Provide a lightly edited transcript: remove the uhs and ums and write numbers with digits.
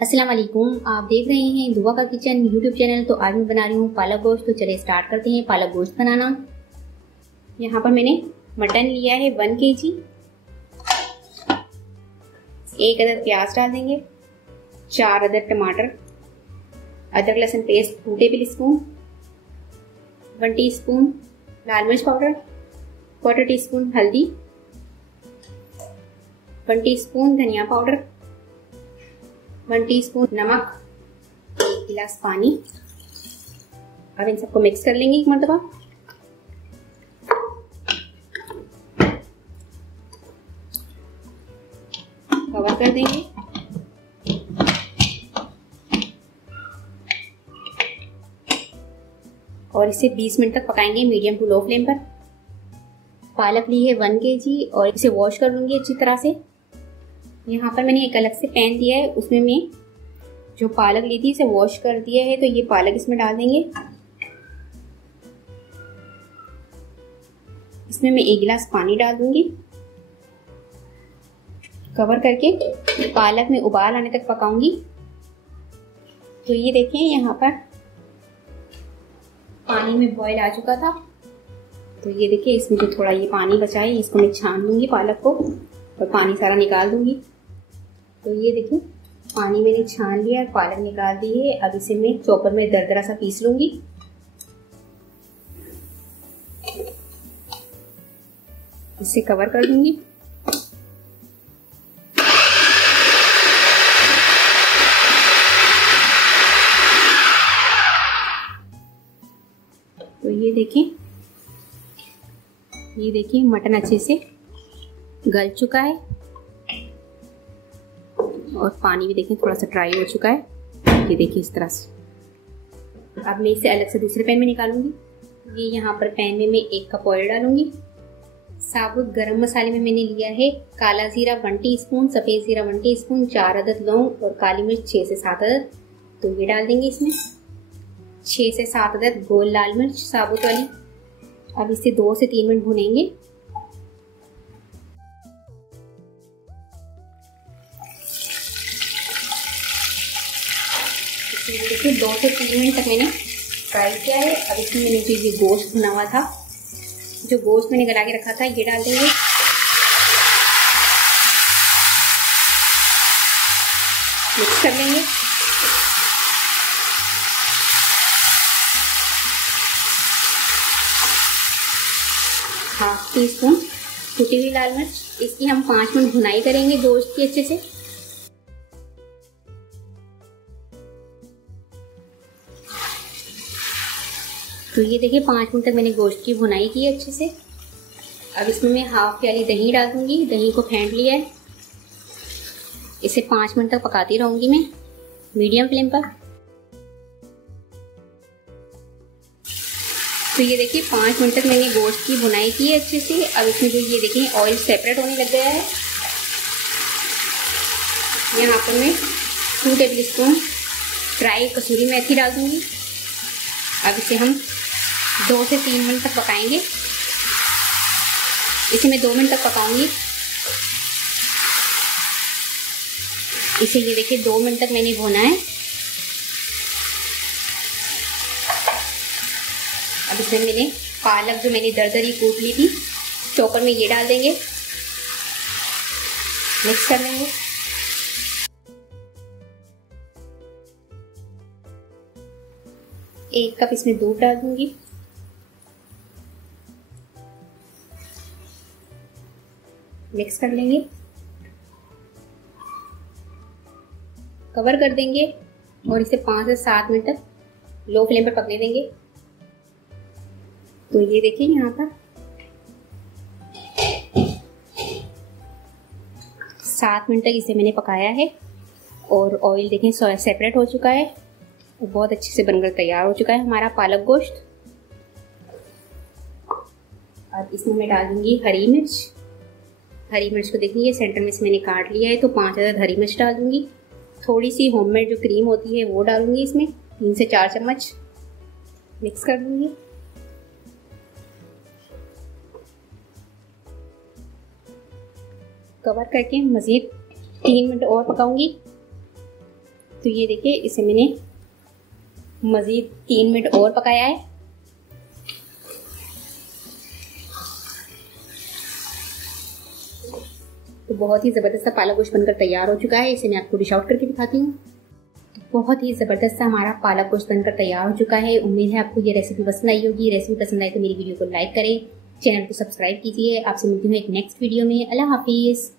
अस्सलाम वालेकुम। आप देख रहे हैं दुआ का किचन यूट्यूब चैनल। तो आज मैं बना रही हूँ पालक गोश्त। तो चलिए स्टार्ट करते हैं पालक गोश्त बनाना। यहाँ पर मैंने मटन लिया है 1 kg। 1 अदद प्याज डाल देंगे, 4 अदद टमाटर, अदरक लहसुन पेस्ट 2 टेबल स्पून, 1 टीस्पून लाल मिर्च पाउडर, 1/4 टीस्पून हल्दी, 1 टीस्पून धनिया पाउडर, 1 टीस्पून नमक, 1 गिलास पानी। अब इन सबको मिक्स कर लेंगे एक मरतबा। कवर कर देंगे और इसे 20 मिनट तक पकाएंगे मीडियम टू लो फ्लेम पर। पालक ली है 1 kg और इसे वॉश कर लूंगी अच्छी तरह से। यहाँ पर मैंने एक अलग से पैन दिया है, उसमें मैं जो पालक ली थी इसे वॉश कर दिया है। तो ये पालक इसमें डाल देंगे। इसमें मैं 1 गिलास पानी डाल दूंगी। कवर करके पालक में उबाल आने तक पकाऊंगी। तो ये देखें यहाँ पर पानी में बॉईल आ चुका था। तो ये देखिए इसमें जो थोड़ा ये पानी बचा है इसको मैं छान लूंगी पालक को और पानी सारा निकाल दूंगी। तो ये देखिए पानी मैंने छान लिया और पालक निकाल दी है। अब इसे मैं चॉपर में दरदरा सा पीस लूंगी। इसे कवर कर दूंगी। तो ये देखिए मटन अच्छे से गल चुका है और पानी भी देखें थोड़ा सा ड्राई हो चुका है। ये देखिए इस तरह से। अब मैं इसे अलग से दूसरे पैन में निकालूंगी। ये यहाँ पर पैन में मैं 1 कप ऑयल डालूंगी। साबुत गरम मसाले में मैंने लिया है काला जीरा 1 टीस्पून, सफेद जीरा 1 टीस्पून, 4 अदद लौंग और काली मिर्च 6 से 7 अदद। तो ये डाल देंगे इसमें। 6 से 7 अदद गोल लाल मिर्च साबुत वाली। अब इसे 2 से 3 मिनट भुनेंगे। देखिए 2 से 3 मिनट तक मैंने फ्राई किया है। अब इसमें मैंने जो ये गोश्त भुना हुआ था, जो गोश्त मैंने गला के रखा था, ये डाल देंगे। मिक्स कर लेंगे। ½ टीस्पून कुटी हुई लाल मिर्च। इसकी हम 5 मिनट भुनाई करेंगे गोश्त की अच्छे से। तो ये देखिए 5 मिनट तक मैंने गोश्त की भुनाई की है अच्छे से। अब इसमें मैं ½ प्याली दही डाल दूंगी। दही को फेंट लिया है। इसे 5 मिनट तक पकाती रहूंगी मैं मीडियम फ्लेम पर। तो ये देखिए 5 मिनट तक मैंने गोश्त की भुनाई की है अच्छे से। अब इसमें जो ये देखिए ऑयल सेपरेट होने लग गया है। यहाँ पर मैं 2 टेबल स्पून फ्राई कसूरी मेथी डाल दूंगी। अब इसे हम 2 से 3 मिनट तक पकाएंगे। इसे मैं 2 मिनट तक पकाऊंगी। इसे ये देखिए 2 मिनट तक मैंने भुना है। अब इसमें मैंने पालक जो मैंने दरदरी कूट ली थी चॉपर में ये डाल देंगे। मिक्स कर लेंगे। एक कप इसमें दूध डाल दूंगी। मिक्स कर लेंगे। कवर कर देंगे और इसे 5 से 7 मिनट तक लो फ्लेम पर पकने देंगे। तो ये देखिए यहाँ पर 7 मिनट तक इसे मैंने पकाया है और ऑयल देखें सेपरेट हो चुका है और बहुत अच्छे से बनकर तैयार हो चुका है हमारा पालक गोश्त। अब इसमें मैं डाल दूंगी हरी मिर्च। हरी मिर्च को देखिए सेंटर में से मैंने काट लिया है। तो 5 अदद हरी मिर्च डाल दूंगी। थोड़ी सी होममेड जो क्रीम होती है वो डालूंगी इसमें 3 से 4 चम्मच। मिक्स कर दूंगी। कवर करके मज़ीद 3 मिनट और पकाऊंगी। तो ये देखिए इसे मैंने मज़ीद 3 मिनट और पकाया है। तो बहुत ही ज़बरदस्त सा पालक गोश्त बनकर तैयार हो चुका है। इसे मैं आपको डिश आउट करके दिखाती हूँ। बहुत ही ज़बरदस्त सा हमारा पालक गोश्त बनकर तैयार हो चुका है। उम्मीद है आपको ये रेसिपी पसंद आई होगी। रेसिपी पसंद आई तो मेरी वीडियो को लाइक करें, चैनल को सब्सक्राइब कीजिए। आपसे मिलती हूँ एक नेक्स्ट वीडियो में। अल्लाह हाफिज़।